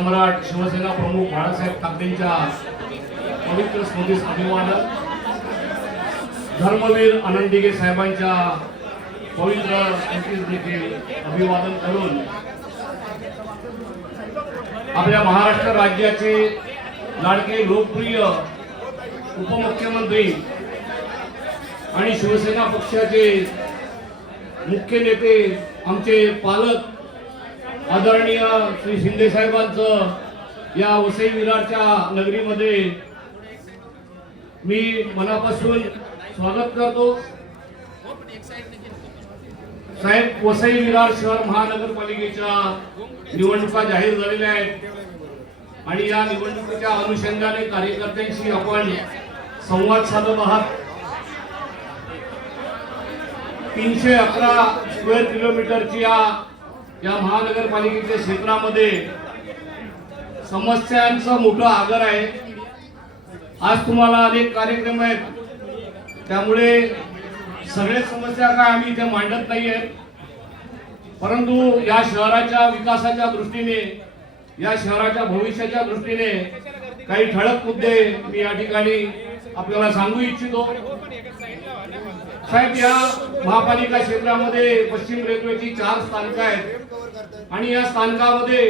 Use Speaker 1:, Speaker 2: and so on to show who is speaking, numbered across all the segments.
Speaker 1: सम्राट शिवसेना प्रमुख बाळासाहेब ठाकरेंच्या पवित्र स्मृतीस अभिवादन. धर्मवीर आनंदिगे साहेबांच्या पवित्र स्मृतीस देखील अभिवादन करून आपल्या महाराष्ट्र राज्याचे लाडके लोकप्रिय उपमुख्यमंत्री आणि शिवसेना पक्षाचे मुख्य नेते आमचे पालक आदरणीय श्री शिंदे साहेबांचं या वसई विरारच्या नगरीमध्ये मी मनापासून स्वागत करतो. साहेब वसई विरार शहर महानगरपालिकेच्या निवडणुका जाहीर झालेल्या आहेत. आणि या निवडणुकीच्या अनुषंगाने कार्यकर्त्यांशी आपण संवाद साधत आहात. तीनशे अकरा स्क्वेअर किलोमीटरच्या या या महानगरपालिकेच्या क्षेत्रामध्ये समस्यांचं मोठं आगर आहे. आज तुम्हाला अनेक कार्यक्रम आहेत. त्यामुळे सगळे समस्या काय आम्ही इथे मांडत नाही आहेत परंतु या शहराच्या विकासाच्या दृष्टीने या शहराच्या भविष्याच्या दृष्टीने काही ठळक मुद्दे मी या ठिकाणी आपल्याला सांगू इच्छितो. साहेब या महापालिका क्षेत्रामध्ये पश्चिम रेल्वेची चार स्थानकं आहेत. आणि या स्थानकामध्ये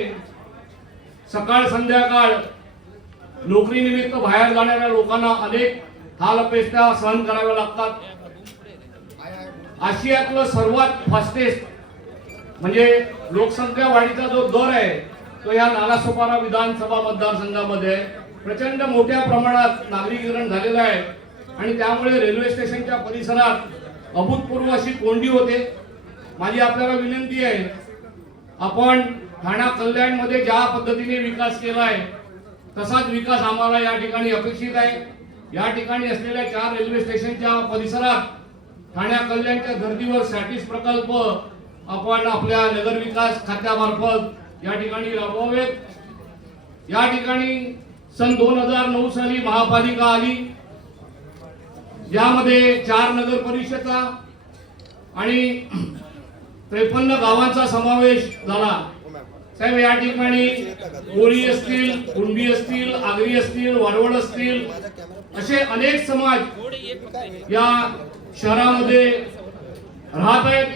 Speaker 1: सकाळ संध्याकाळ नोकरीनिमित्त बाहेर जाणाऱ्या लोकांना अनेक हाल सहन कराव्या लागतात. आशियातलं सर्वात फास्टेस्ट म्हणजे लोकसंख्या वाढीचा जो दर आहे तो या नालासोपारा विधानसभा मतदारसंघामध्ये आहे. प्रचंड मोठ्या प्रमाणात नागरीकरण झालेलं आहे. आणि त्यामुळे रेल्वे स्टेशनच्या परिसरात अभूतपूर्व अशी कोंडी होते. माझी आपल्याला विनंती आहे आपण ठाणा कल्याणमध्ये ज्या पद्धतीने विकास केला आहे तसाच विकास आम्हाला या ठिकाणी अपेक्षित आहे. या ठिकाणी असलेल्या चार रेल्वे स्टेशनच्या परिसरात ठाण्या कल्याणच्या धर्तीवर सॅटिस प्रकल्प आपण आपल्या नगरविकास खात्यामार्फत या ठिकाणी राबवावेत. या ठिकाणी सन दोन हजार नऊ साली महापालिका आली. यामध्ये चार नगर परिषदा आणि त्रेपन्न गावांचा समावेश झाला. साहेब या ठिकाणी कोळी असतील कुणबी असतील आगरी असतील वारवड असतील असे अनेक समाज या शहरामध्ये राहत आहेत.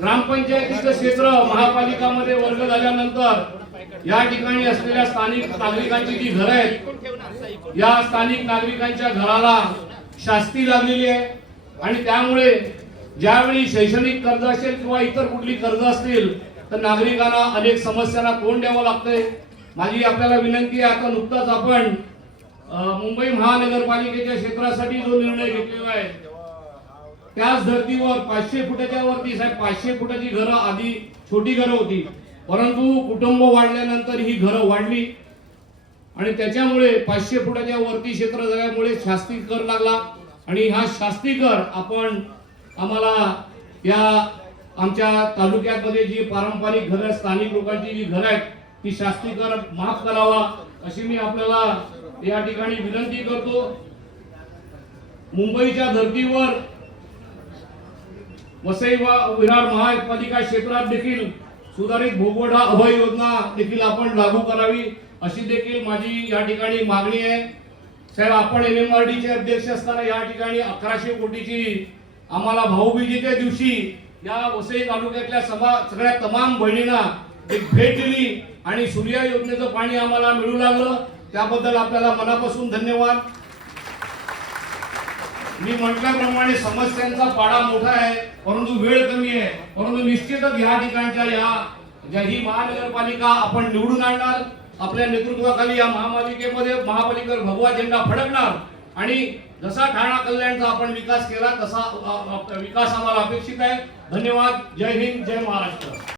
Speaker 1: ग्रामपंचायतीचं क्षेत्र महापालिकामध्ये वर्ग झाल्यानंतर या ठिकाणी असलेल्या स्थानिक नागरिकांची जी घरं आहेत या स्थानिक नागरिकांच्या घराला शास्ती लागलेली आहे. आणि त्यामुळे ज्यावेळी शैक्षणिक कर्ज असेल किंवा इतर कुठली कर्ज असतील तर नागरिकांना अनेक समस्यांना तोंड द्यावं लागतंय. माझी आपल्याला विनंती आहे आता नुकताच आपण मुंबई महानगरपालिकेच्या क्षेत्रासाठी जो निर्णय घेतलेला आहे त्याच धर्तीवर पाचशे फुटाच्या वरती साहेब पाचशे फुटाची घरं आधी छोटी घरं होती. परंतु कुटुंब वाढल्यानंतर ही घरं वाढली. आणि त्याच्यामुळे पाचशे फुटाच्या वरती क्षेत्र झाल्यामुळे शास्ती कर लागला. आणि हा शास्ती कर आपण आम्हाला या आमच्या तालुक्यामध्ये जी पारंपरिक घरं स्थानिक लोकांची जी घरं आहेत ती शास्ती कर माफ करावा अशी मी आपल्याला या ठिकाणी विनंती करतो. मुंबईच्या धर्तीवर वसई व विरार महापालिका क्षेत्रात देखील सुधारित भोगवडा अभय योजना देखील आपण लागू करावी अशी देखील माझी या ठिकाणी मागणी आहे. साहेब आपण एम एम आर चे अध्यक्ष असताना या ठिकाणी अकराशे कोटीची आम्हाला भाऊबीजेच्या दिवशी या वसई तालुक्यातल्या सभा सगळ्या तमाम बहिणींना एक भेट दिली आणि सूर्या योजनेचं पाणी आम्हाला मिळू लागलं. त्याबद्दल आपल्याला मनापासून धन्यवाद. मी म्हटल्याप्रमाणे समस्यांचा पाडा मोठा आहे परंतु वेळ कमी आहे. परंतु निश्चितच या ठिकाणच्या या ज्या ही महानगरपालिका आपण निवडून आणणार आपल्या नेतृत्वाखाली या महापालिकेमध्ये महापालिकेवर भगवा झेंडा फडकणार आणि जसा ठाणा कल्याणचा आपण विकास केला तसा विकास आम्हाला अपेक्षित आहे. धन्यवाद. जय हिंद जय महाराष्ट्र.